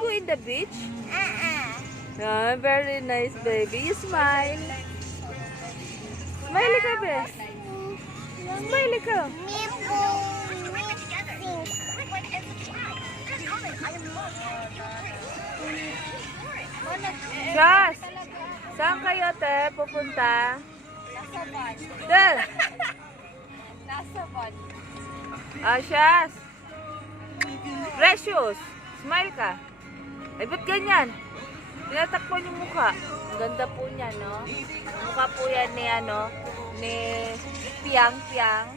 go in the beach? Ah, very nice, baby. You smile. Smiley ka, be. Smiley ka. Josh, saan kayo, te? Pupunta? Nasa van. Del. Nasa van. Josh. Precious. Smile ka. Ay, ba't ganyan? Tinatakpan yung mukha. Ang ganda po niya, no? Ang mukha po yan ni, ni Piang Piang.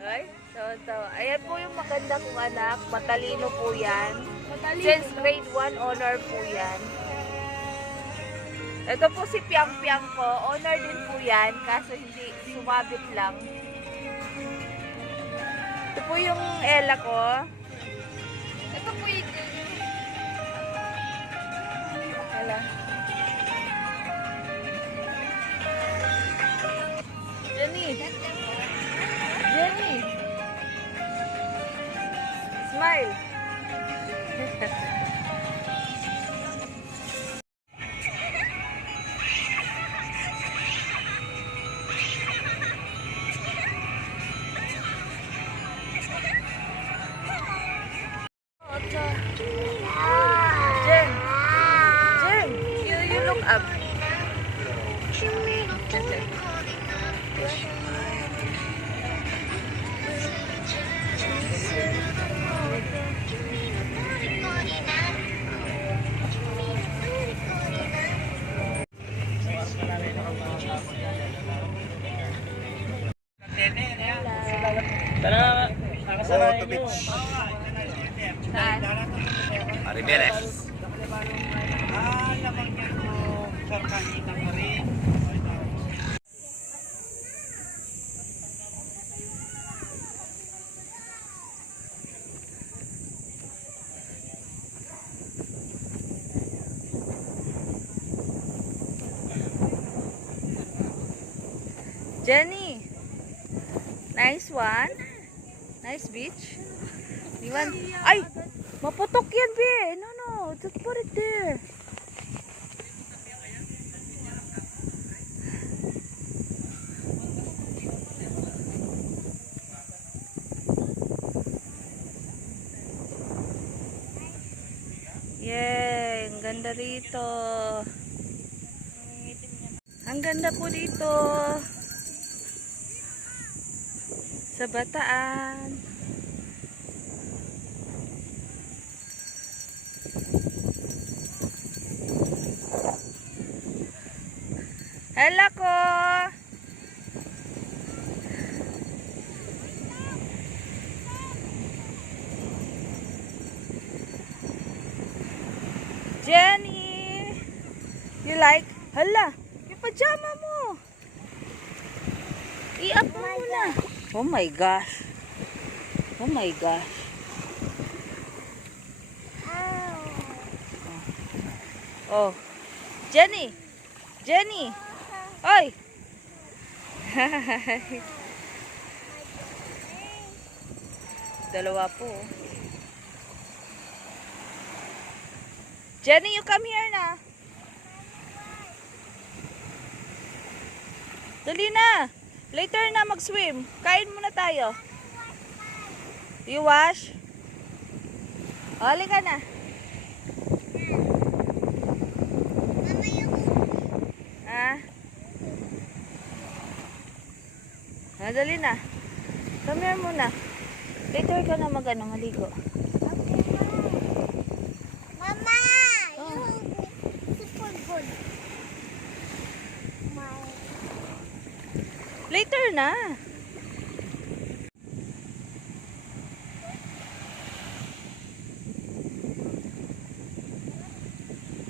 Ay, tawa-tawa. Ayan po yung maganda kong anak. Matalino po yan. Since grade 1, honor po yan. Ito po si Piang Piang ko. Honor din po yan. Kaso hindi, sumabit lang. Ito po yung Ella ko. Ito po yung... Ella. Jenny. Jenny. Smile. Jen. Jen, you look up. Tara, nakasama to nyo. beach. Maribeles. Jenny, nice one. Nice beach. You want? Ay, maputok yan, be. No, just put it there. Yay, ang ganda rito. Ang ganda po dito. Sa Bataan. Hello ko. Jenny. You like? Hala, yung pajama mo. I-up mo muna. Oh my gosh. Oh my gosh. Oh. Jenny. Jenny. Oy. Dalawa po. Jenny, you come here na. Dali na. Later na mag-swim. Kain muna tayo. You wash? Halika na. Dali na. Come here muna. Later ka na maligo. Mama! Super good. Later na.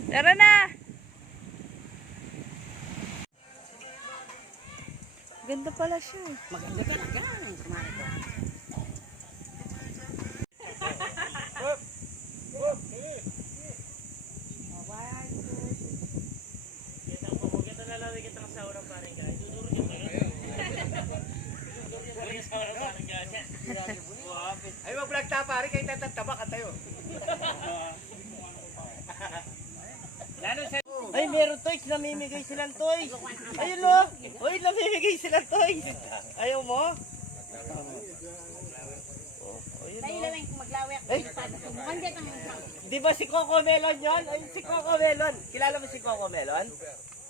Tara na. Ganda pala siya. Maganda ka na gan. Kita Ay, mag-vlog ta pare, kayo tatataba ka tayo. Ay, meron toys. Namimigay silang toys. Ayun o. Uy, namimigay silang toys. Ayaw mo? Nailawin kung maglawak. Ay, di ba si Coco Melon yun? Ay, si Coco Melon. Kilala mo si Coco Melon?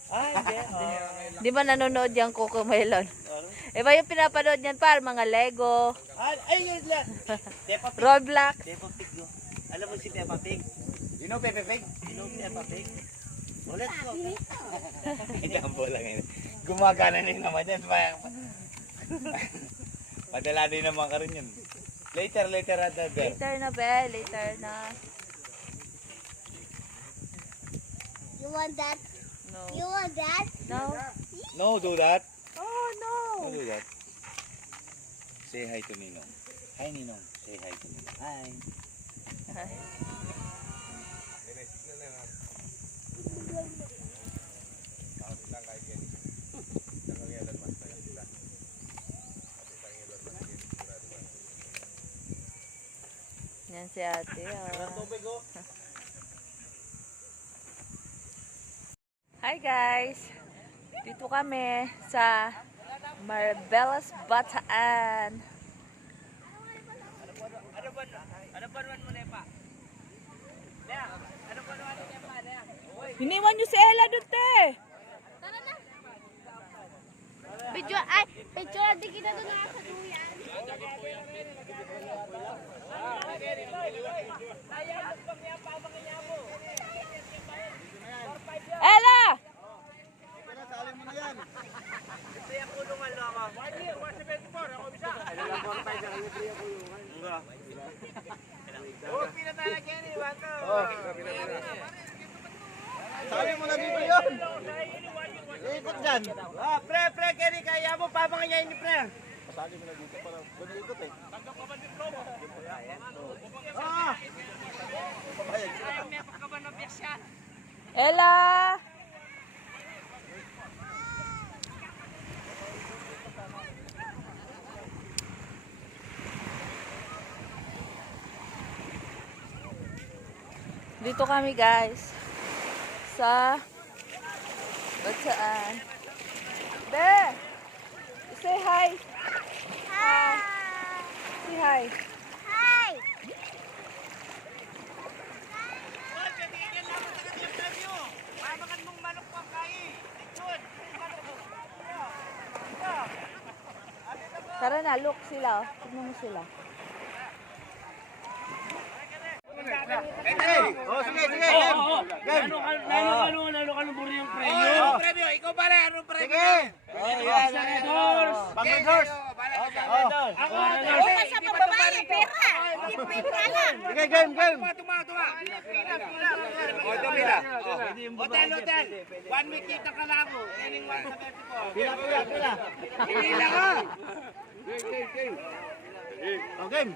Ah, hindi. Di ba nanonood yung Coco Melon? Iba yung pinapanood niyan par, mga Lego, Ay, yun lang. Peppa Pig. Roblox. Peppa Pig. No? Alam mo si Peppa Pig? You know Pepe Pig? You know Peppa Pig? Oh, let's go. Hindi, ang bola ngayon. Gumagana din naman yan. Padala din naman ka rin yun. Later, other day. Later na, Bel. Later na. You want that? No. You want that? No? No, do that. Oh, no. No, do that. Say hi to Ninong. Hi, Ninong. Say hi to Ninong. Hi. Yan si ate. Oh. Hi guys! Dito kami sa Marbellas Bataan. Iniwan niyo si Ella doon, te! Picture di kita doon nakakaduyan. Ella! Sabi mo na dito yun. Ikot dyan. Ah, pre, Kenny, kaya mo, papanganyayin ni pre. Pasali mo na dito para ikot eh. Tanggap ka ba din promo? Ah! Ella! Dito kami guys sa Bataan. Be! Say hi! Hi! Say hi! Hi! Tara na, look sila. Oh. Tignan mo sila. Oh, sige, game. Game. Nalo buri yung premyo. Premyo, ikaw pare, anong premyo? Sige. Bangin horse. Ako Bukas sa pagbabayad, pera! Pera lang! Sige, game. Tuma. O, tumila. Hotel. 1 week kita ka lang ako. Training 1 sa 34. Pila. Pila ka. O, game.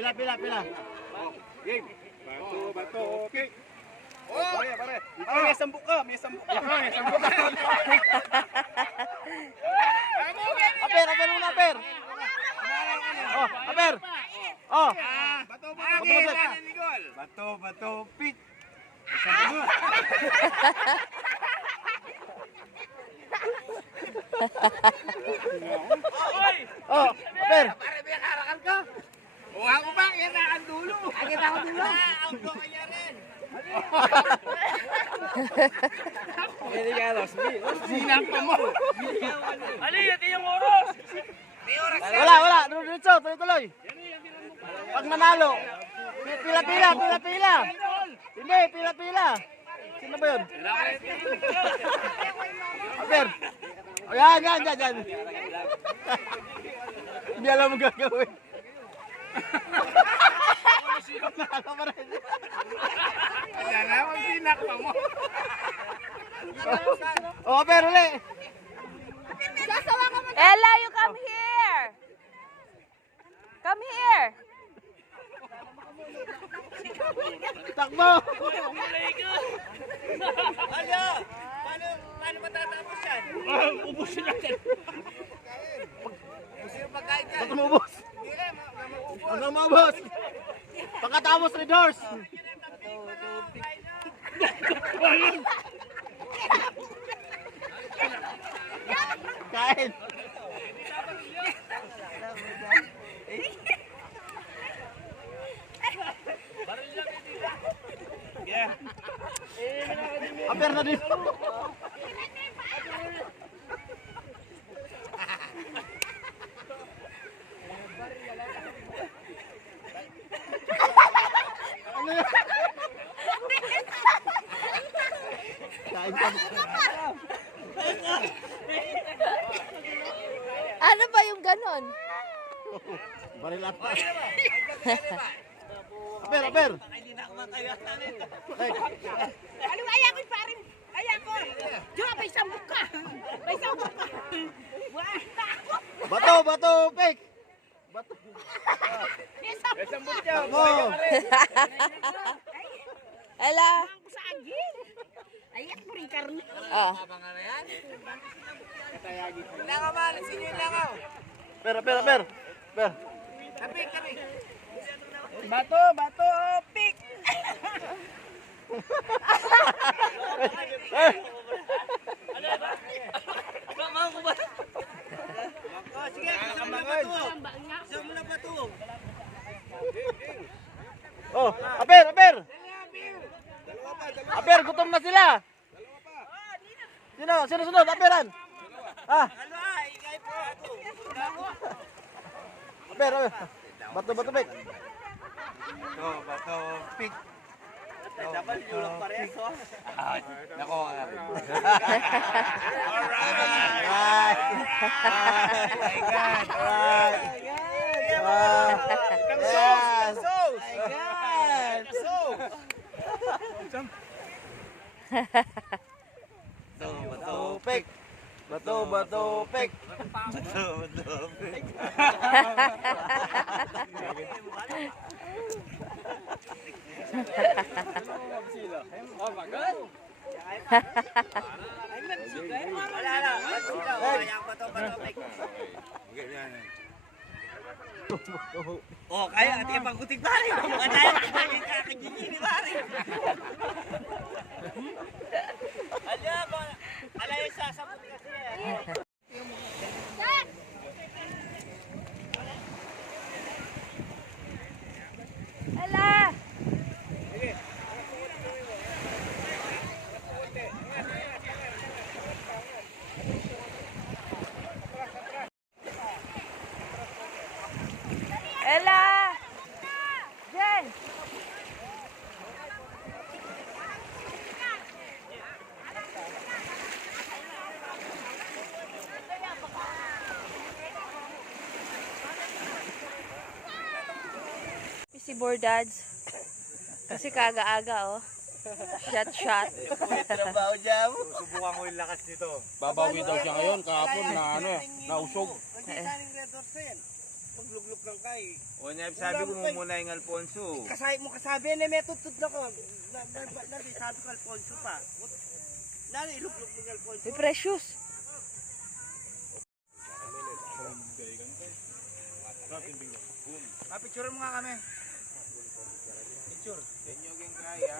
Pila. Game. Bato, okay. Oh, pare. May sambuk ka. Aper muna, aper. Oh, aper. Oh. Bato, pik. Oh, aper. Pare, binakarakal ka. O, ako ba? Yan na ang dulo. Akit ako dulo. Ang dulo kanya rin. Hindi ka alas. Sinang pa mo. Ano yun? Yung oras. Wala. Diretso, tuloy. Pag manalo. Pila. Hindi, pila. Sino ba yun? Aper. O, yan. Hindi alam mo gagawin. Nalo pa rin. Dalawang sinak pa mo. O, Aper, uli. Ella, you come here! Come here! Takbo! Ano? Paano matatapos yan? Ubusin natin. Ba't umubos? Hindi Tapos red horse. Kain. Aper na dito. Ano yun? Kain pa. Ano ba yung ganon? Baril up. Aper, aper. Ano kaya ko parin? Kaya ko. Diyo, may sambok ka. May sambok ka. Wah. Bato, bato, pek. Bato. May sambok. Mo. Ala. Ang saging. Ayak mo rin karne. Oh. Aper, aper, aper. Aper. Bato, bato, pik. Oh, aper, aper. Aper, gutom na sila. Sino? Sino sunod? Aperan. Ah. Aper, aper. Bato, bato, pek. Bato, pik. Dapat yung parehas, oh. Nako nga rin. Bato, pek. Bato, bato, pek. Bato, bato, pek. Wala na. Kaya bato, bato, pek. Oh, kaya ati pang kuting pare. Kaya kakagigini pare. Ala yung sasabot kasi eh. Ala. Ella! Jen! Si Bordads. Kasi kaga-aga, oh. Shot. Trabaho dyan. Subukan ko yung lakas nito. Babawi daw siya ngayon, kahapon na ano, nausog. Maglugluk lang kay. O niya, sabi ko muna yung Alfonso. Kasabi na may tutod na ko. Sabi ko Alfonso pa. Nari, ilugluk mo ng Alfonso. May precious. Picture mo nga kami. Picture. Denyo ging kaya.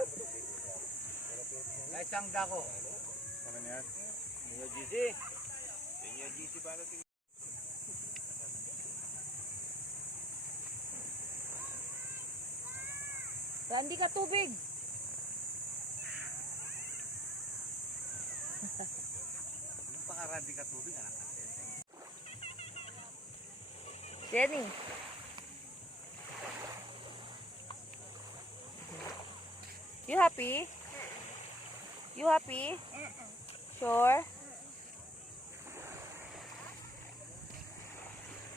Isang dako. Ano na yan? Denyo GC. Denyo GC para tingin. Randy ka tubig. Pakaradi ka tubig, anak. Jenny. You happy? You happy? Sure?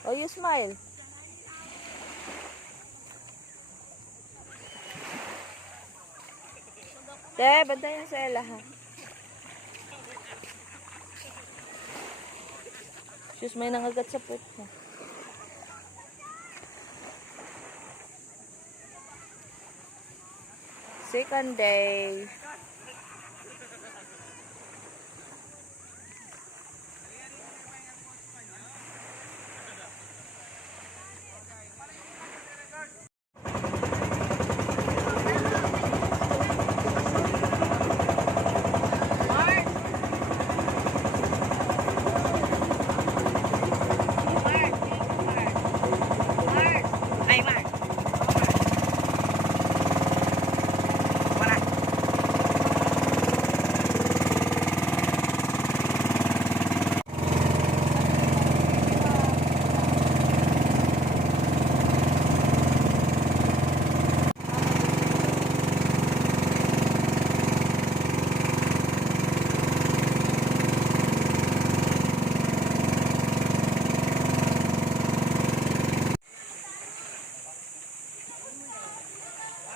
Oh, you smile. Bantayan sa Ella, ha? Sus, may nangagat sa puwet mo. Second day.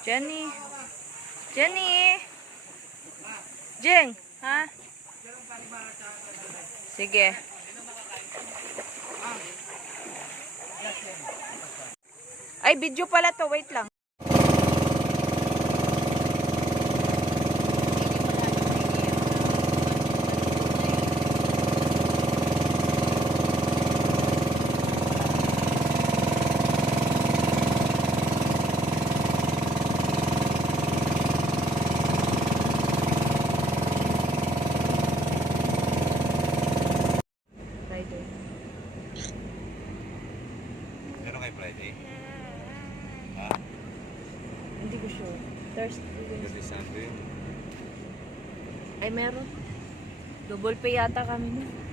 Jenny. Jenny. Jeng, ha? Sige. Ay, video pala to. Wait lang. Friday. Meron kay Friday? Ha? Hindi ko sure. Thursday. Kasi Sunday. Ay, meron. Double pay yata kami nun.